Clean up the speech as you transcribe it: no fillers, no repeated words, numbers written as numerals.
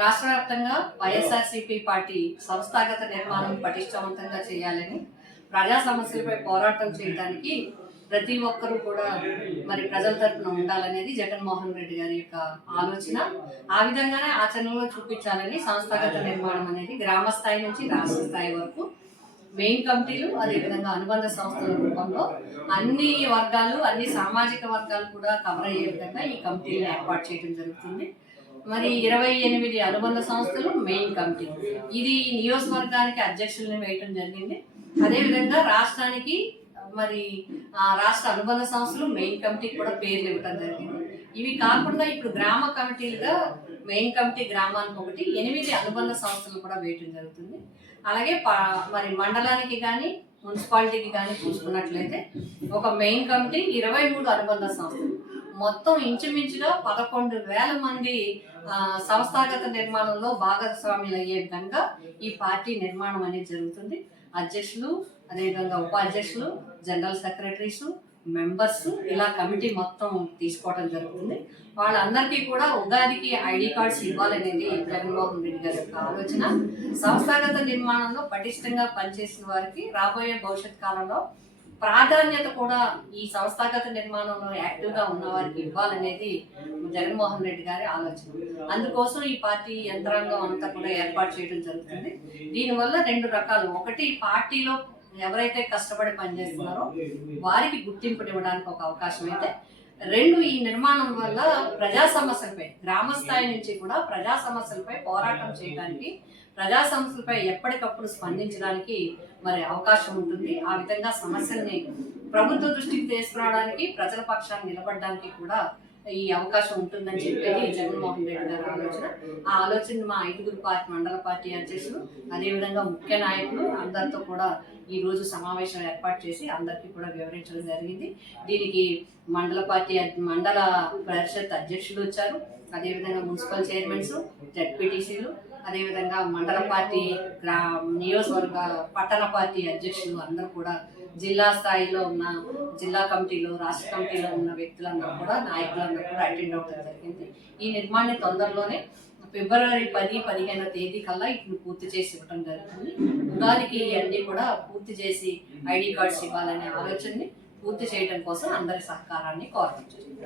రాష్ట్ర వ్యాప్తంగా వైఎస్ఆర్సీపీ పార్టీ సంస్థాగత నిర్మాణం పటిష్టవంతంగా చేయాలని, ప్రజా సమస్యలపై పోరాటం చేయడానికి ప్రతి ఒక్కరూ కూడా మరి ప్రజల తరపున ఉండాలనేది జగన్మోహన్ రెడ్డి గారి యొక్క ఆలోచన. ఆ విధంగానే ఆచరణలో చూపించాలని సంస్థాగత నిర్మాణం అనేది గ్రామ స్థాయి నుంచి రాష్ట్ర స్థాయి వరకు మెయిన్ కమిటీలు, అదేవిధంగా అనుబంధ సంస్థల రూపంలో అన్ని వర్గాలు, అన్ని సామాజిక వర్గాలు కూడా కవర్ అయ్యే విధంగా ఈ కమిటీలను ఏర్పాటు చేయడం జరుగుతుంది. మరి 28 అనుబంధ సంస్థలు మెయిన్ కమిటీ, ఇది నియోజకవర్గానికి అధ్యక్షులను వేయటం జరిగింది. అదేవిధంగా రాష్ట్రానికి మరి రాష్ట్ర అనుబంధ సంస్థలు మెయిన్ కమిటీకి కూడా పేర్లు ఇవ్వడం జరిగింది. ఇవి కాకుండా ఇప్పుడు గ్రామ కమిటీలుగా మెయిన్ కమిటీ గ్రామానికి ఒకటి, 8 అనుబంధ సంస్థలు కూడా వేయటం జరుగుతుంది. అలాగే మరి మండలానికి కానీ మున్సిపాలిటీకి కానీ చూసుకున్నట్లయితే ఒక మెయిన్ కమిటీ, 23 అనుబంధ సంస్థలు, మొత్తం ఇంచుమించుగా 11,000 మంది సంస్థాగత నిర్మాణంలో భాగస్వాములు అయ్యే విధంగా ఈ పార్టీ నిర్మాణం అనేది జరుగుతుంది. అధ్యక్షులు, అదేవిధంగా ఉపాధ్యక్షులు, జనరల్ సెక్రటరీస్, మెంబర్స్, ఇలా కమిటీ మొత్తం తీసుకోవడం జరుగుతుంది. వాళ్ళందరికీ కూడా ఉగాదికి ఐడి కార్డ్స్ ఇవ్వాలనేది జగన్మోహన్ రెడ్డి గారి యొక్క ఆలోచన. సంస్థాగత నిర్మాణంలో పటిష్టంగా పనిచేసిన వారికి రాబోయే భవిష్యత్ కాలంలో ప్రాధాన్యత కూడా ఈ సంస్థాగత నిర్మాణంలో యాక్టివ్గా ఉన్న వారికి ఇవ్వాలనేది జగన్మోహన్ రెడ్డి గారి ఆలోచన. అందుకోసం ఈ పార్టీ యంత్రాంగం అంతా కూడా ఏర్పాటు చేయడం జరుగుతుంది. దీనివల్ల 2 రకాలు: ఒకటి, పార్టీలో ఎవరైతే కష్టపడి పనిచేస్తున్నారో వారికి గుర్తింపునివ్వడానికి ఒక అవకాశం అయితే, 2, ఈ నిర్మాణం వల్ల ప్రజా సమస్యలపై గ్రామ స్థాయి నుంచి కూడా ప్రజా సమస్యలపై పోరాటం చేయడానికి, ప్రజా సమస్యలపై ఎప్పటికప్పుడు స్పందించడానికి మరి అవకాశం ఉంటుంది. ఆ విధంగా సమస్యల్ని ప్రభుత్వ దృష్టికి తీసుకురావడానికి, ప్రజల పక్షాన్ని నిలబడడానికి కూడా ఈ అవకాశం ఉంటుందని చెప్పేది జగన్మోహన్ రెడ్డి గారి ఆలోచన. ఆ ఆలోచన మా 5 మండల పార్టీ అధ్యక్షులు, అదేవిధంగా ముఖ్య నాయకులు అందరితో కూడా ఈ రోజు సమావేశం ఏర్పాటు చేసి అందరికీ కూడా వివరించడం జరిగింది. దీనికి మండల పరిషత్ అధ్యక్షులు వచ్చారు, అదేవిధంగా మున్సిపల్ చైర్మన్స్, జెడ్పీటీసీలు, అదేవిధంగా మండల పార్టీ, నియోజకవర్గ పట్టణ పార్టీ అధ్యక్షులు అందరూ కూడా, జిల్లా స్థాయిలో ఉన్న జిల్లా కమిటీలో, రాష్ట్ర కమిటీలో ఉన్న వ్యక్తులందరూ కూడా, నాయకులందరూ కూడా అటెండ్ అవ్వడం జరిగింది. ఈ నిర్మాణాన్ని తొందరలోనే ఫిబ్రవరి 10-15 తేదీ కల్లా ఇప్పుడు పూర్తి చేసి ఇవ్వడం జరుగుతుంది. ఉగాదికి అన్ని కూడా పూర్తి చేసి ఐడి కార్డ్స్ ఇవ్వాలనే ఆలోచనని పూర్తి చేయడం కోసం అందరి సహకారాన్ని కోరడం జరిగింది.